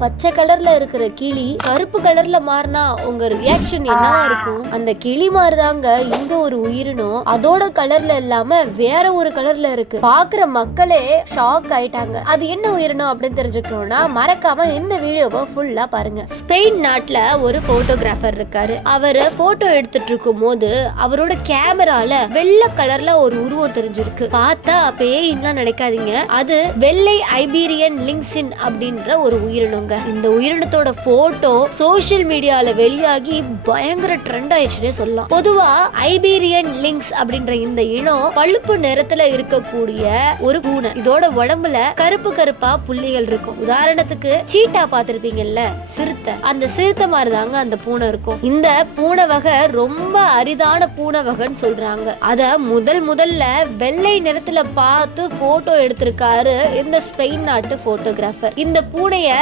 பச்சை கலர்ல இருக்கிற கிளி கருப்பு கலர்ல மாறினா உங்க ரியாக்ஷன் என்னவா இருக்கும்? அந்த கிளி மாறுதாங்க இங்க ஒரு உயிரினம், அதோட கலர்ல இல்லாம வேற ஒரு கலர்ல இருக்கு. பாக்குற மக்களே ஷாக் ஆயிட்டாங்க. அது என்ன உயிரினம் அப்படின்னு தெரிஞ்சுக்கணும்னா மறக்காம இந்த வீடியோவை ஃபுல்லா பாருங்க. ஸ்பெயின் நாட்டுல ஒரு போட்டோகிராஃபர் இருக்காரு. அவரு போட்டோ எடுத்துட்டு இருக்கும் போது அவரோட கேமரால வெள்ளை கலர்ல ஒரு உருவம் தெரிஞ்சிருக்கு. பார்த்தா பேயின்லாம் நினைக்காதீங்க, அது வெள்ளை ஐபீரியன் லிங்க்ஸின் அப்படின்ற ஒரு உயிரினம். இந்த உயிரினத்தோட போட்டோ சோசியல் மீடியால வெளியாகி பயங்கர ட்ரெண்ட் ஆயிடுச்சுன்னே சொல்லலாம். பொதுவா ஐபீரியன் லிங்க்ஸ் அப்படின்ற இந்த இனம் பழுப்பு நிறத்துல இருக்கக்கூடிய ஒரு பூனை. இதோட உடம்புல கருப்பு கருப்பா புள்ளிகள் இருக்கும். உதாரணத்துக்கு சீட்டா பார்த்திருப்பீங்கல்ல, சிறுத்தை, அந்த சிறுத்தை மாதிரிதாங்க அந்த பூனை இருக்கும். இந்த பூனை வகை ரொம்ப அரிதான பூனை வகைன்னு சொல்றாங்க. அத முதல்ல வெள்ளை நிறத்துல பார்த்து போட்டோ எடுத்திருக்காரு இந்த ஸ்பெயின் நாட்டு போட்டோகிராஃபர். இந்த பூனைய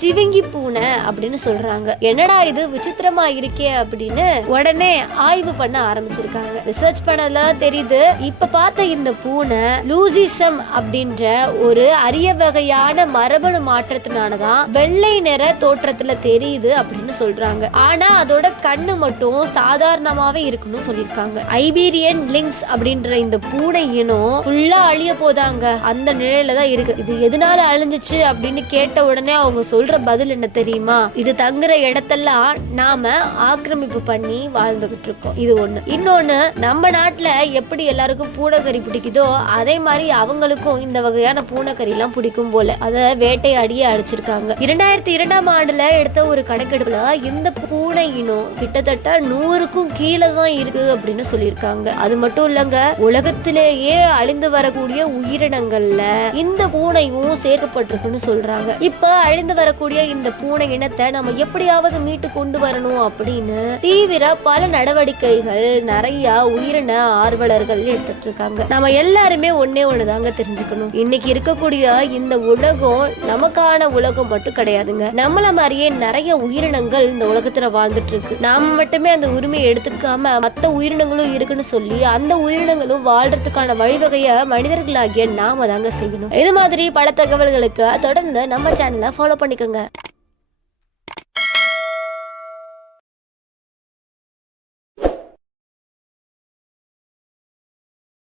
சிவங்கி பூனை அப்படின்னு சொல்றாங்க. என்னடா இது விசித்திரமா இருக்கே அப்படின்னு உடனே ஆய்வு பண்ண ஆரம்பிச்சிருக்காங்க. ரிசர்ச் பண்ணல தெரியுது. இப்ப பார்த்த இந்த பூனை லூசிசம் அப்படின்ற ஒரு அரிய வகையான மரபணு மாற்றத்தினாலதான் வெள்ளை நிற தோற்றத்துல தெரியுது அப்படின்னு சொல்றாங்க. ஆனா அதோட கண்ணு மட்டும் சாதாரணமாவே இருக்குன்னு சொல்லியிருக்காங்க. ஐபீரியன் லிங்க்ஸ் அப்படின்ற இந்த பூனை இனம் ஃபுல்லா அழிய போதாங்க, அந்த நிலையில தான் இருக்கு. இது எதனால அழிஞ்சிச்சு அப்படின்னு கேட்ட உடனே அவங்க சொல்ற பதில் என்ன தெரியுமா? இது தங்குற இடத்தெல்லாம் நாம ஆக்கிரமிப்பு பண்ணி வாழ்ந்துகிட்டு இருக்கோம். இது ஒண்ணு. இன்னொன்னு, நம்ம நாட்டுல எப்படி எல்லாருக்கும் பூனைக்கறி பிடிக்குதோ அதே மாதிரி அவங்களுக்கும் இந்த வகையான பூனைக்கறி எல்லாம் பிடிக்கும் போல. அத வேட்டையாடியே அடிச்சிருக்காங்க. 2002ஆம் ஆண்டுல எடுத்த ஒரு கணக்கெடுப்புல இந்த பூனை இனம் கிட்டத்தட்ட 100க்கும் கீழே தான் இருக்கு அப்படின்னு சொல்லியிருக்காங்க. அது மட்டும் இல்லங்க, உலகத்திலேயே அழிந்து வரக்கூடிய உயிரினங்கள்ல இந்த பூனையும் சேர்க்கப்பட்டிருக்குன்னு சொல்றாங்க. இப்ப அழிந்து வரக்கூடிய இந்த பூனை இனத்தை நம்ம எப்படியாவது மீட்டு கொண்டு வரணும் அப்படின்னு தீவிர பல நடவடிக்கைகள் நிறைய உயிரின ஆர்வலர்கள் எடுத்துட்டு இருக்காங்க. நம்ம எல்லாருமே ஒன்னே ஒண்ணுதாங்க தெரிஞ்சுக்கணும். இன்னைக்கு இருக்கக்கூடிய இந்த உலகம் நமக்கான உலகம் மட்டும் கிடையாதுங்க. நம்மள மாதிரியே நிறைய உயிரினங்கள் இந்த உலகத்துல வாழ்ந்துட்டு இருக்கு. நாம மட்டுமே அந்த உரிமையை எடுத்துக்காம மற்ற உயிரினங்களும் இருக்குன்னு சொல்லி அந்த உயிரினங்களும் வாழ்றதுக்கான வழிவகைய மனிதர்களாகிய நாம தாங்க செய்யணும். இது மாதிரி பல தகவல்களுக்கு தொடர்ந்து நம்ம சேனலை ஃபாலோ பண்ணிக்கோங்க.